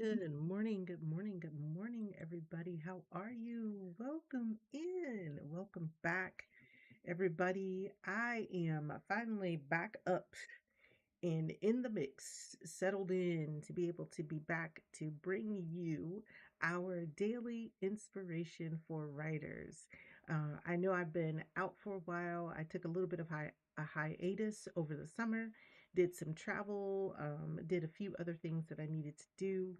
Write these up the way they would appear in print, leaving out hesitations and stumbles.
Good morning, good morning, good morning, everybody. How are you? Welcome in. Welcome back, everybody. I am finally back up and in the mix, settled in to be able to be back to bring you our daily inspiration for writers. I know I've been out for a while. I took a little bit of a hiatus over the summer, did some travel, did a few other things that I needed to do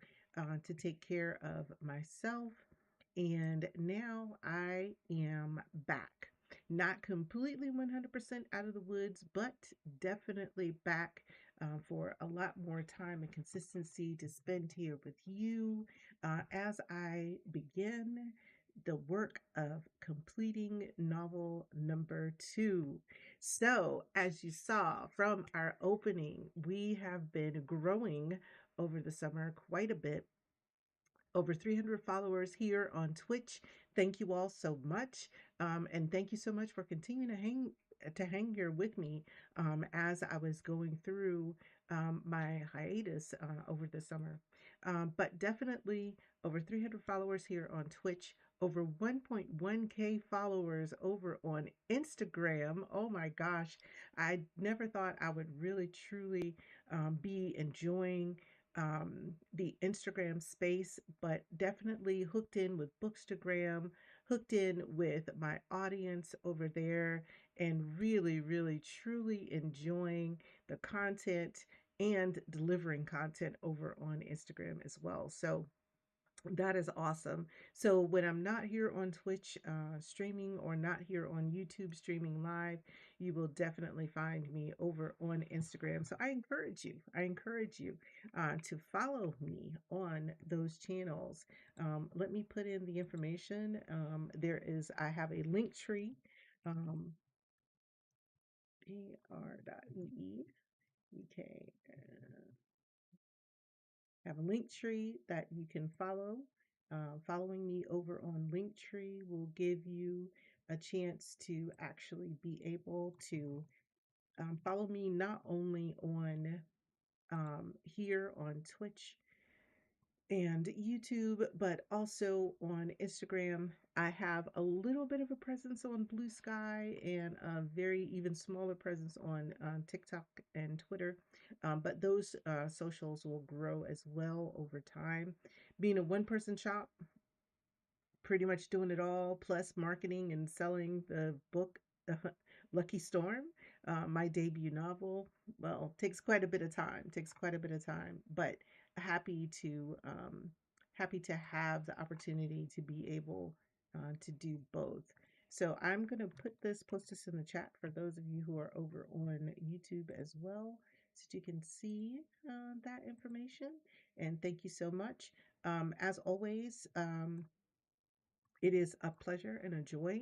to take care of myself. And now I am back. Not completely 100% out of the woods, but definitely back for a lot more time and consistency to spend here with you as I begin the work of completing novel number two. So, as you saw from our opening, we have been growing over the summer quite a bit, over 300 followers here on Twitch. Thank you all so much. And thank you so much for continuing to hang here with me as I was going through my hiatus over the summer. But definitely over 300 followers here on Twitch, over 1.1K followers over on Instagram. Oh my gosh, I never thought I would really truly be enjoying the Instagram space, but definitely hooked in with Bookstagram, hooked in with my audience over there, and really, really, truly enjoying the content and delivering content over on Instagram as well. So that is awesome. So when I'm not here on Twitch streaming or not here on YouTube streaming live, you will definitely find me over on Instagram. So I encourage you to follow me on those channels. Let me put in the information. I have a link tree, um, br.ee. Okay, have a link tree that you can follow. Following me over on Linktree will give you a chance to actually be able to follow me not only on here on Twitch and YouTube, but also on Instagram. I have a little bit of a presence on Blue Sky and a very even smaller presence on TikTok and Twitter. But those socials will grow as well over time. Being a one person shop, pretty much doing it all, plus marketing and selling the book Lucky Storm, my debut novel. Well, takes quite a bit of time. Takes quite a bit of time, but happy to um, happy to have the opportunity to be able to do both. So I'm gonna post this in the chat for those of you who are over on YouTube as well, so that you can see that information. And thank you so much. As always, it is a pleasure and a joy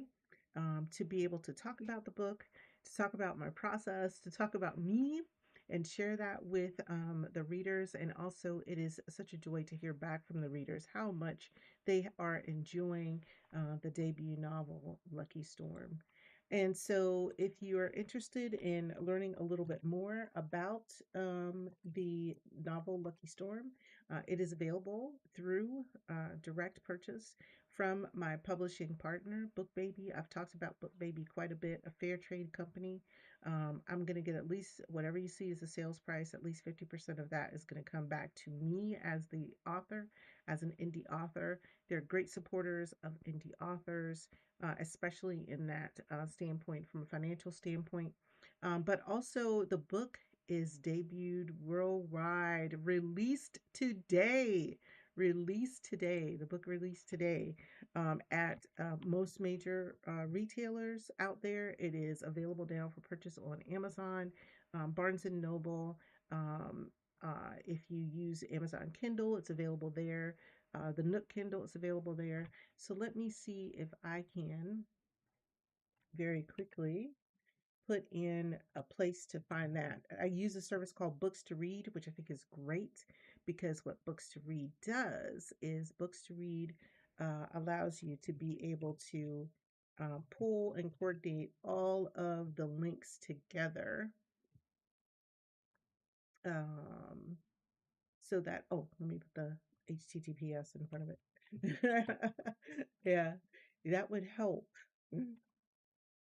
to be able to talk about the book, to talk about my process, to talk about me, and share that with the readers. And also, it is such a joy to hear back from the readers how much they are enjoying the debut novel, Lucky Storm. And so, if you are interested in learning a little bit more about the novel Lucky Storm, it is available through direct purchase from my publishing partner, BookBaby. I've talked about BookBaby quite a bit, a fair trade company. I'm going to get at least whatever you see as the sales price, at least 50% of that is going to come back to me as the author, as an indie author. They're great supporters of indie authors, especially in that standpoint, from a financial standpoint. But also, the book is debuted worldwide, released today. The book released today at most major retailers out there. It is available now for purchase on Amazon, Barnes and Noble. If you use Amazon Kindle, it's available there. The Nook Kindle is available there. So let me see if I can very quickly put in a place to find that. I use a service called Books to Read, which I think is great because what Books to Read does is Books to Read allows you to be able to pull and coordinate all of the links together um, so that, oh, let me put the HTTPS in front of it. Yeah, that would help.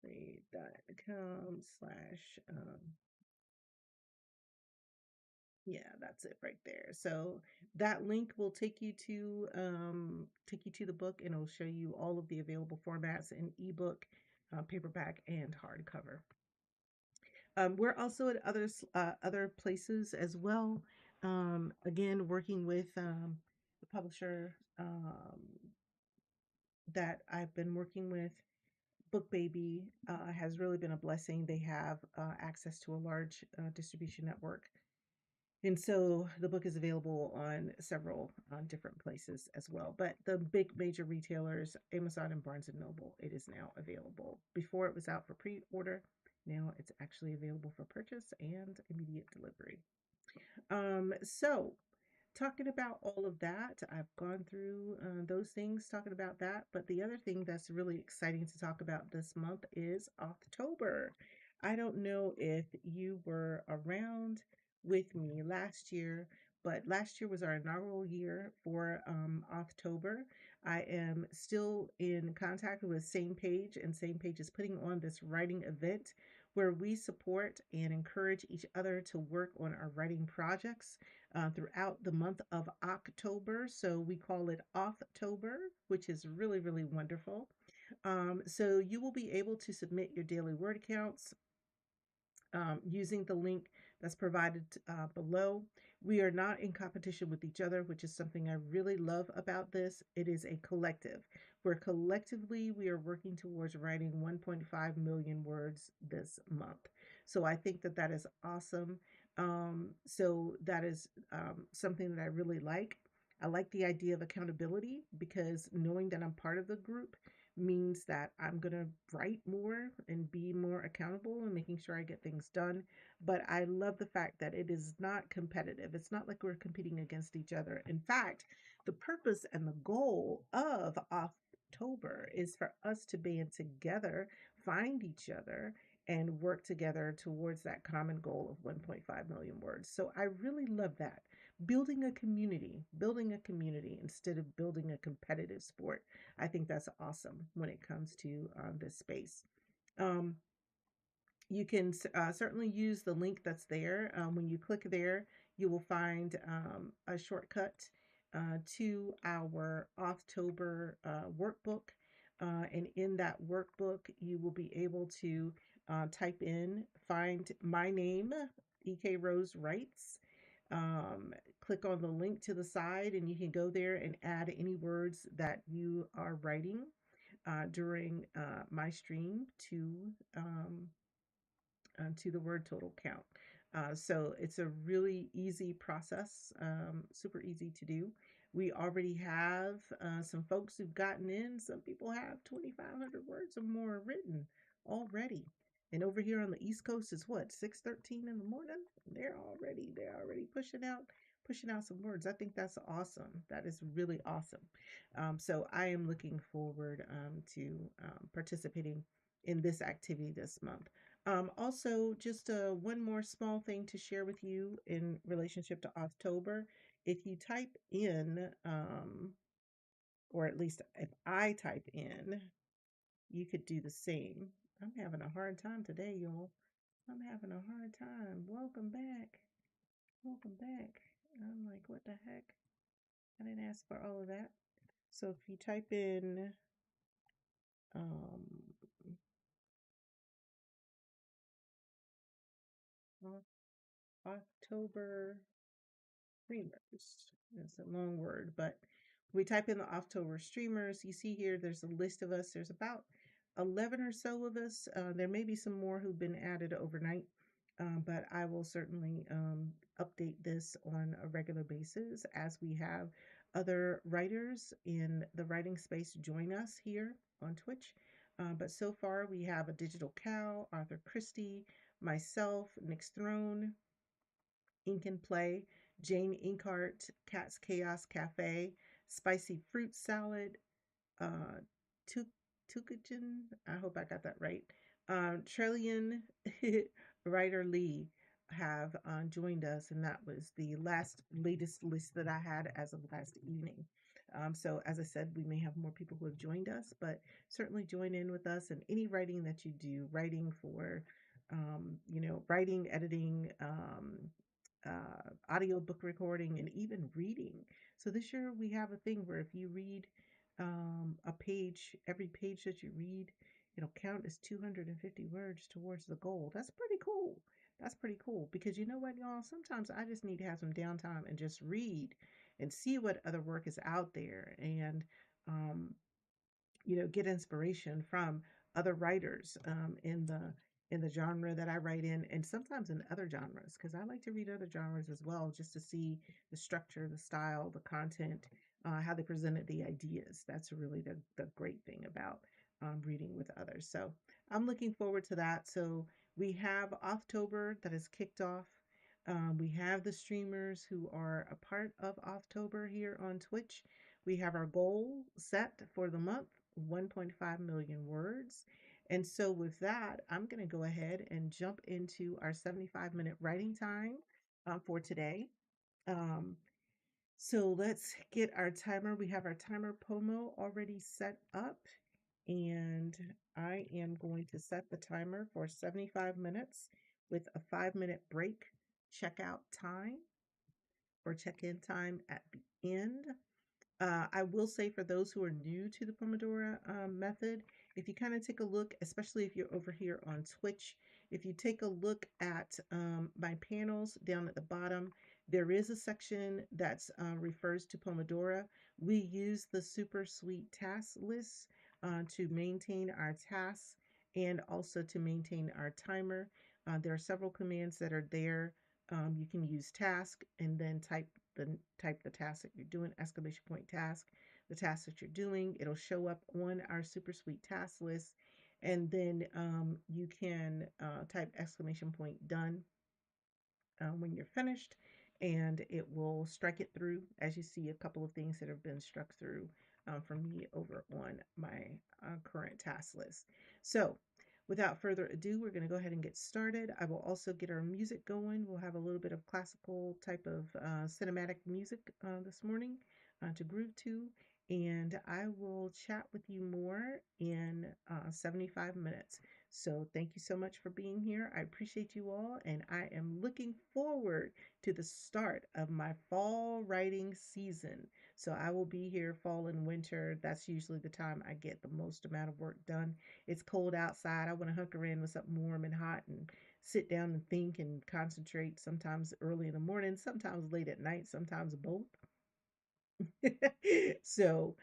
Read.com slash yeah, that's it right there. So that link will take you to the book, and it'll show you all of the available formats in ebook, paperback, and hardcover. We're also at other places as well. Again, working with the publisher that I've been working with, Book Baby, has really been a blessing. They have access to a large distribution network, and so the book is available on several different places as well. But the big major retailers, Amazon and Barnes and Noble, it is now available. Before it was out for pre-order. Now it's actually available for purchase and immediate delivery. So talking about all of that, I've gone through those things, talking about that. But the other thing that's really exciting to talk about this month is October. I don't know if you were around with me last year, but last year was our inaugural year for October. I am still in contact with Same Page, and Same Page is putting on this writing event where we support and encourage each other to work on our writing projects throughout the month of October. So we call it October, which is really, really wonderful. So you will be able to submit your daily word counts using the link that's provided below. We are not in competition with each other, which is something I really love about this. It is a collective, where collectively we are working towards writing 1.5 million words this month. So I think that that is awesome. So that is something that I really like. I like the idea of accountability because knowing that I'm part of the group means that I'm going to write more and be more accountable and making sure I get things done. But I love the fact that it is not competitive. It's not like we're competing against each other. In fact, the purpose and the goal of October is for us to band together, find each other, and work together towards that common goal of 1.5 million words. So I really love that. Building a community instead of building a competitive sport. I think that's awesome when it comes to this space. Um, you can certainly use the link that's there. When you click there, you will find a shortcut to our October workbook. And in that workbook, you will be able to type in, find my name, EK Rose Writes. Um, Click on the link to the side, and you can go there and add any words that you are writing during my stream to the word total count. So it's a really easy process, super easy to do. We already have some folks who've gotten in. Some people have 2,500 words or more written already. And over here on the East Coast is what, 6:13 in the morning? They're already pushing out some words. I think that's awesome. That is really awesome. So I am looking forward to participating in this activity this month. Also, just one more small thing to share with you in relationship to October. If you type in, or at least if I type in, you could do the same. I'm having a hard time today, y'all. I'm having a hard time. Welcome back. Welcome back. I'm like, what the heck? I didn't ask for all of that. So if you type in, um, October streamers. It's a long word, but we type in the October streamers. You see here, there's a list of us. There's about 11 or so of us. There may be some more who've been added overnight, but I will certainly update this on a regular basis as we have other writers in the writing space join us here on Twitch. But so far, we have a Digital Cow, Arthur Christie, myself, Nick's Throne, Ink and Play, Jane Inkart, Cat's Chaos Cafe, Spicy Fruit Salad, uh, Tukajin, I hope I got that right, Trillion, Ryder Lee, have joined us, and that was the latest list that I had as of last evening. So, as I said, we may have more people who have joined us, but certainly join in with us in any writing that you do, writing for, writing, editing, audio book recording, and even reading. So this year we have a thing where if you read a page, every page that you read, it'll count as 250 words towards the goal. That's pretty cool. That's pretty cool because you know what, y'all? Sometimes I just need to have some downtime and just read and see what other work is out there and, um, get inspiration from other writers in the genre that I write in, and sometimes in other genres because I like to read other genres as well, just to see the structure, the style, the content, how they presented the ideas. That's really the great thing about reading with others. So I'm looking forward to that. So we have October that is kicked off. We have the streamers who are a part of October here on Twitch. We have our goal set for the month, 1.5 million words. And so, with that, I'm going to go ahead and jump into our 75-minute writing time for today. Um, so, let's get our timer. We have our timer Pomo already set up, and I am going to set the timer for 75 minutes with a 5-minute break checkout time or check in time at the end. I will say for those who are new to the Pomodoro method, if you kind of take a look, especially if you're over here on Twitch, if you take a look at my panels down at the bottom, there is a section that refers to Pomodoro. We use the super sweet task list to maintain our tasks and also to maintain our timer. There are several commands that are there. You can use task and then type the task that you're doing, exclamation point task, the task that you're doing. It'll show up on our super sweet task list. And then you can type exclamation point done when you're finished, and it will strike it through. As you see, a couple of things that have been struck through for me over on my current task list. So, without further ado, we're going to go ahead and get started. I will also get our music going. We'll have a little bit of classical type of cinematic music this morning to groove to. And I will chat with you more in 75 minutes. So thank you so much for being here. I appreciate you all, and I am looking forward to the start of my fall writing season. So I will be here fall and winter. That's usually the time I get the most amount of work done. It's cold outside. I want to hunker in with something warm and hot and sit down and think and concentrate, sometimes early in the morning, sometimes late at night, sometimes both. so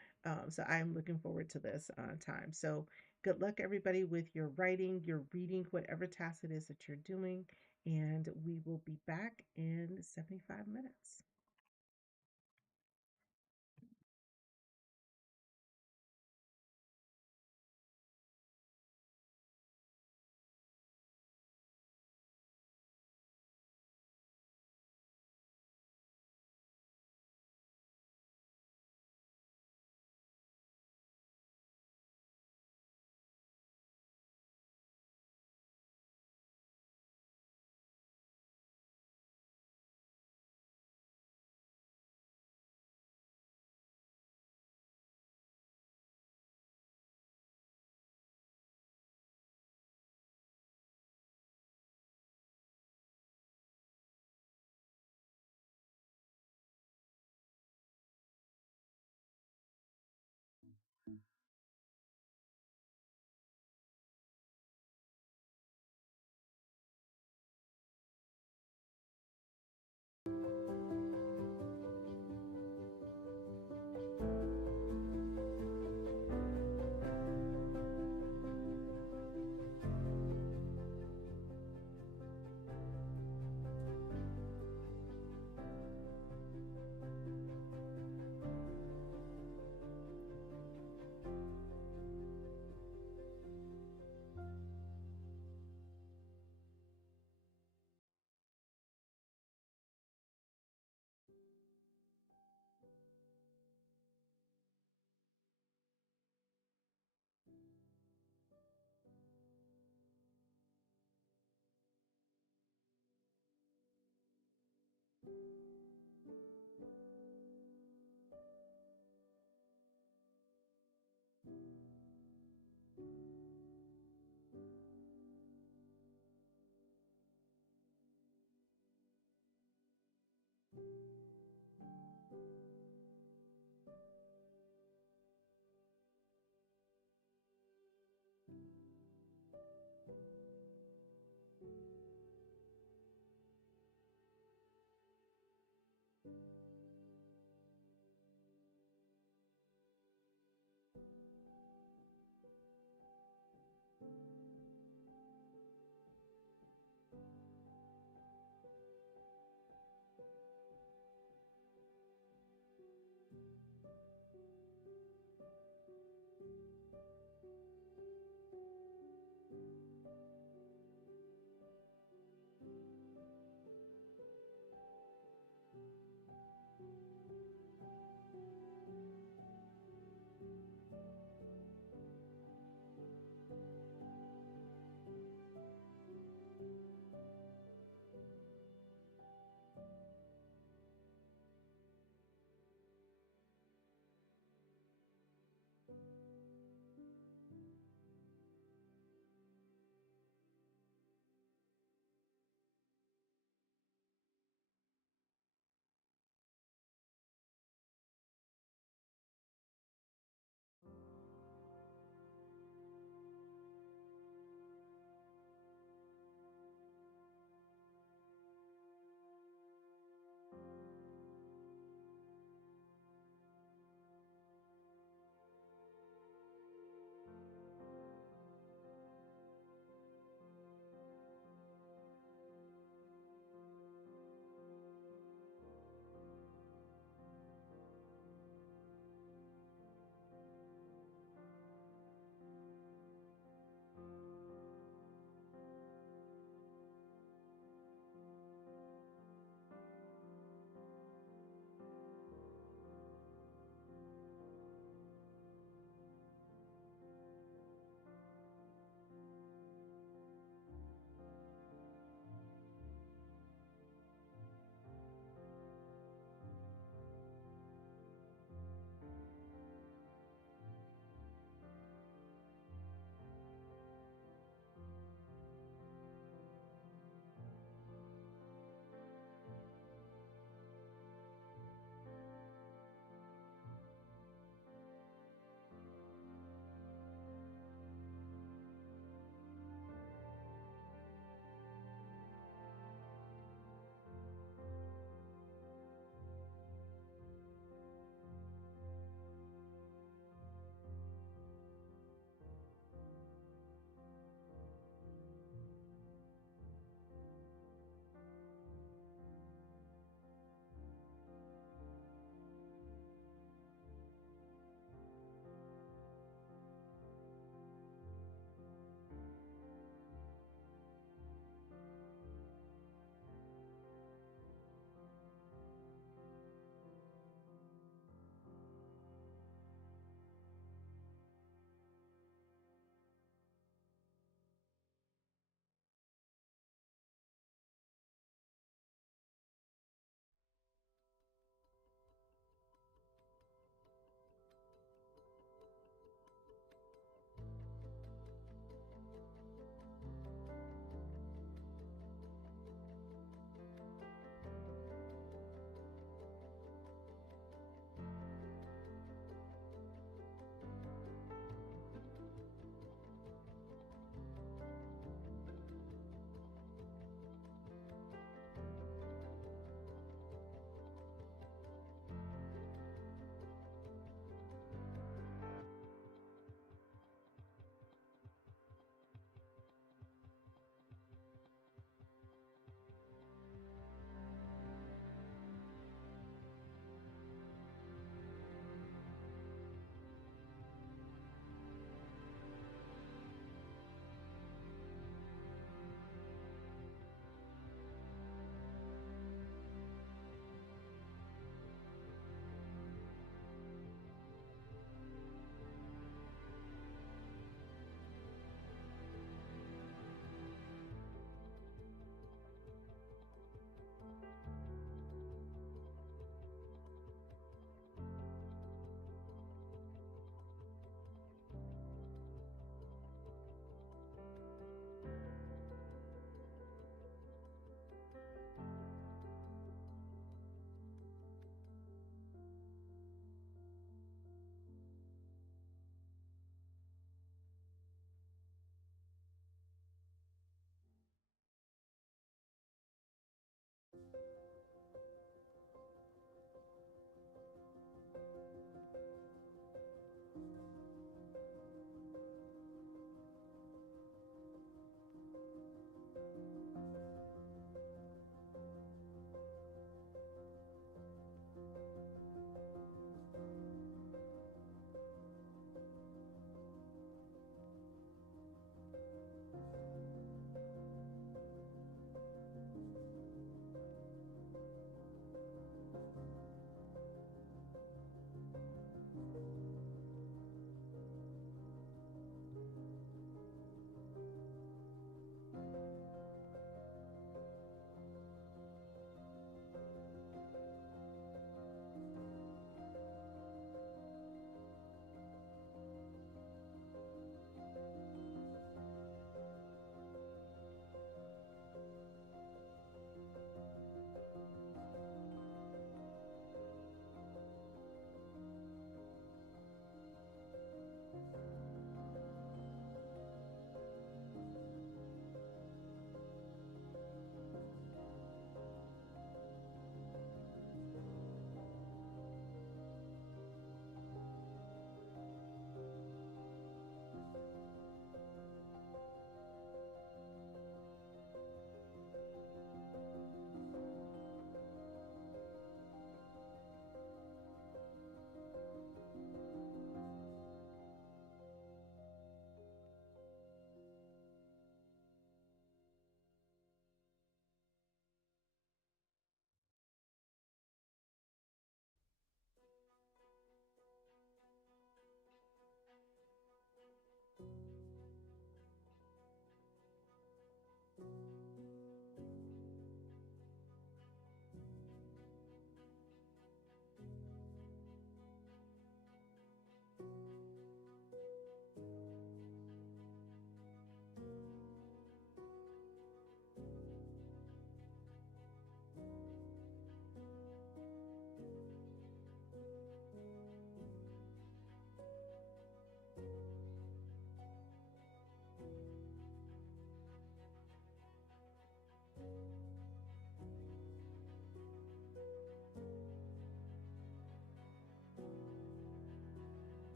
so I am looking forward to this time. So good luck everybody with your writing, your reading, whatever task it is that you're doing, and we will be back in 75 minutes.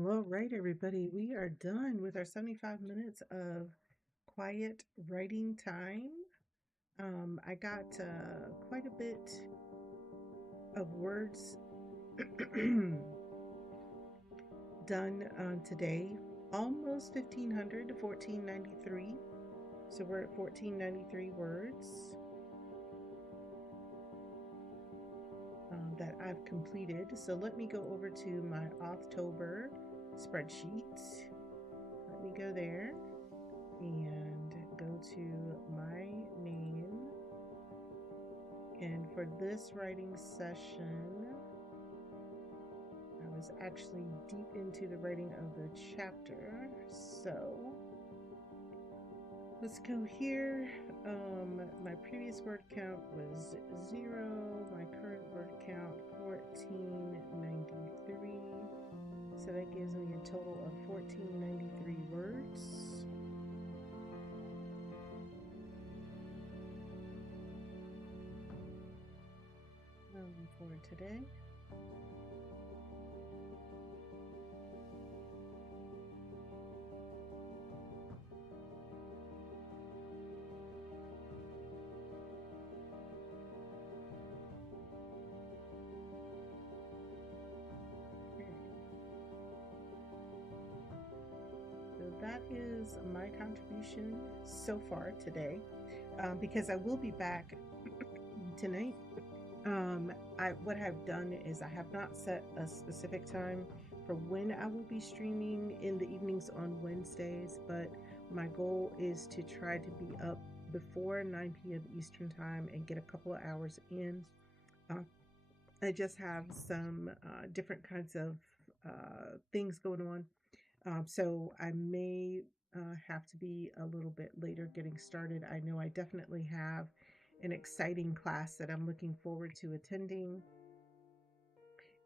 Well, all right, everybody, we are done with our 75 minutes of quiet writing time. I got quite a bit of words done today, almost 1,500 to 1,493. So we're at 1,493 words that I've completed. So let me go over to my October spreadsheet. Let me go there and go to my name. And for this writing session, I was actually deep into the writing of the chapter. So let's go here. My previous word count was 0. My current word count 1,493. So that gives me a total of 1,493 words. For today. So that is my contribution so far today, because I will be back tonight. What I've done is I have not set a specific time for when I will be streaming in the evenings on Wednesdays, but my goal is to try to be up before 9 p.m. Eastern time and get a couple of hours in. I just have some different kinds of things going on. So I may have to be a little bit later getting started. I know I definitely have an exciting class that I'm looking forward to attending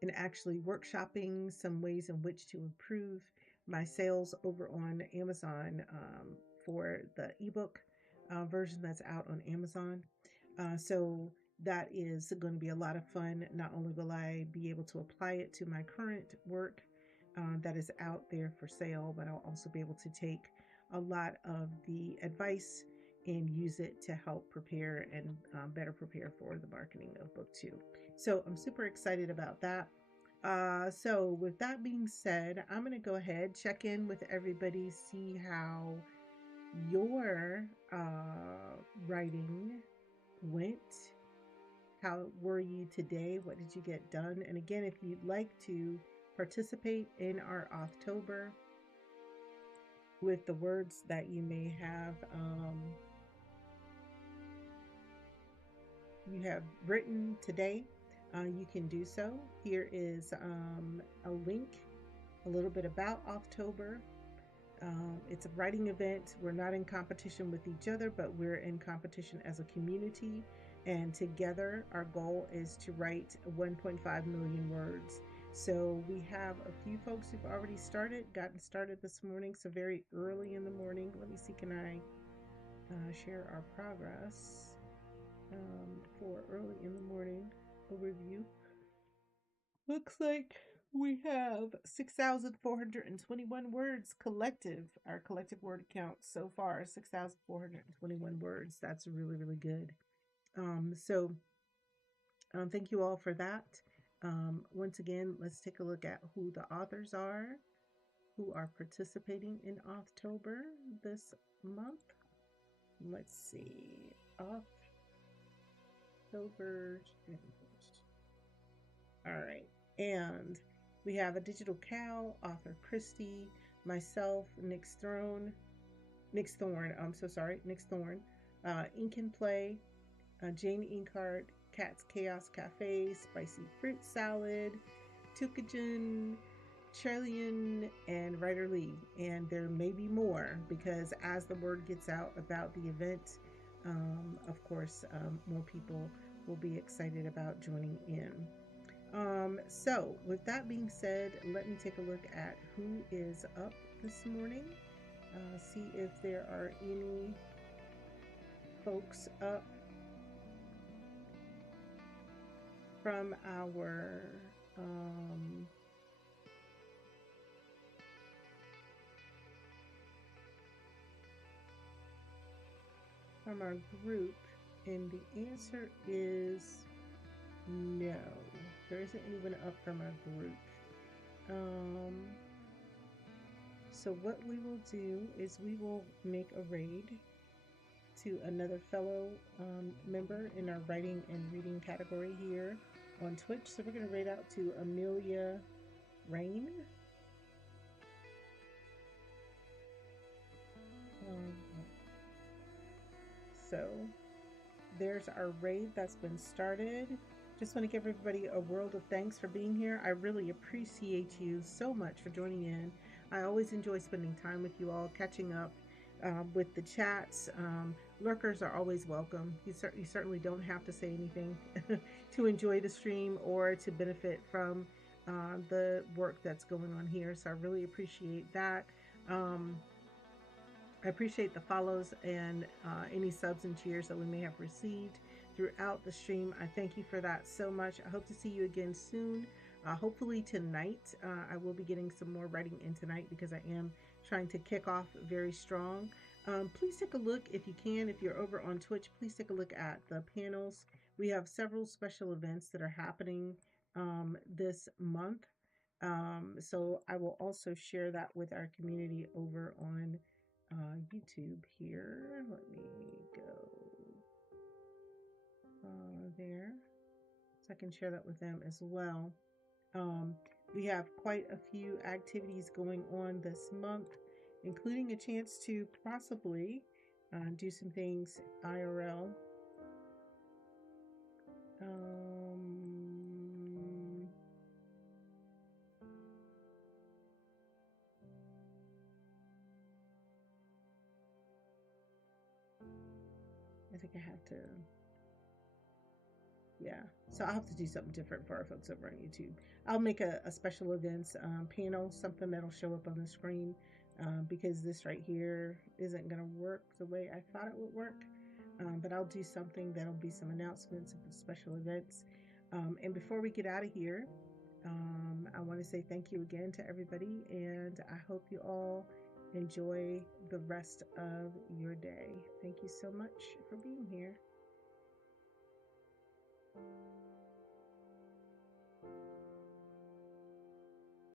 and actually workshopping some ways in which to improve my sales over on Amazon for the ebook version that's out on Amazon. So that is going to be a lot of fun. Not only will I be able to apply it to my current work that is out there for sale, but I'll also be able to take a lot of the advice and use it to help prepare and better prepare for the marketing of book 2. So I'm super excited about that. So with that being said, I'm going to go ahead, check in with everybody, see how your writing went. How were you today? What did you get done? And again, if you'd like to participate in our October with the words that you may have written today, you can do so. Here is a link, a little bit about October. It's a writing event. We're not in competition with each other, but we're in competition as a community. And together, our goal is to write 1.5 million words. So we have a few folks who've already gotten started this morning. So very early in the morning. Let me see, can I share our progress for early in the morning overview? Looks like we have 6,421 words collective. Our collective word count so far, 6,421 words. That's really, really good. Thank you all for that. Once again, let's take a look at who the authors are who are participating in October this month. Let's see. October. All right. And we have A Digital Cow, author Christy, myself, Nick Thorne. Nick Thorne. Ink and Play, Jane Inkart, Cat's Chaos Cafe, Spicy Fruit Salad, Tukajan, Charlian, and Ryder Lee. And there may be more because as the word gets out about the event, of course, more people will be excited about joining in. So with that being said, let me take a look at who is up this morning. See if there are any folks up from our from our group? And the answer is no. There isn't anyone up from our group. Um, so what we will do is we will make a raid to another fellow member in our writing and reading category here on Twitch. So we're going to raid out to Amelia Rain. Um, so there's our raid that's been started. Just want to give everybody a world of thanks for being here. I really appreciate you so much for joining in. I always enjoy spending time with you all, catching up with the chats. Lurkers are always welcome. You certainly don't have to say anything to enjoy the stream or to benefit from the work that's going on here. So I really appreciate that. Um, I appreciate the follows and any subs and cheers that we may have received throughout the stream. I thank you for that so much. I hope to see you again soon. Hopefully tonight. I will be getting some more writing in tonight because I am trying to kick off very strong. Please take a look if you can. If you're over on Twitch, please take a look at the panels. We have several special events that are happening this month. So I will also share that with our community over on YouTube here. Let me go there so I can share that with them as well. Um, we have quite a few activities going on this month, including a chance to possibly do some things IRL. I think I have to, yeah. So I'll have to do something different for our folks over on YouTube. I'll make a special events panel, something that'll show up on the screen because this right here isn't going to work the way I thought it would work. But I'll do something that'll be some announcements of the special events. And before we get out of here, I want to say thank you again to everybody, and I hope you all enjoy the rest of your day. Thank you so much for being here.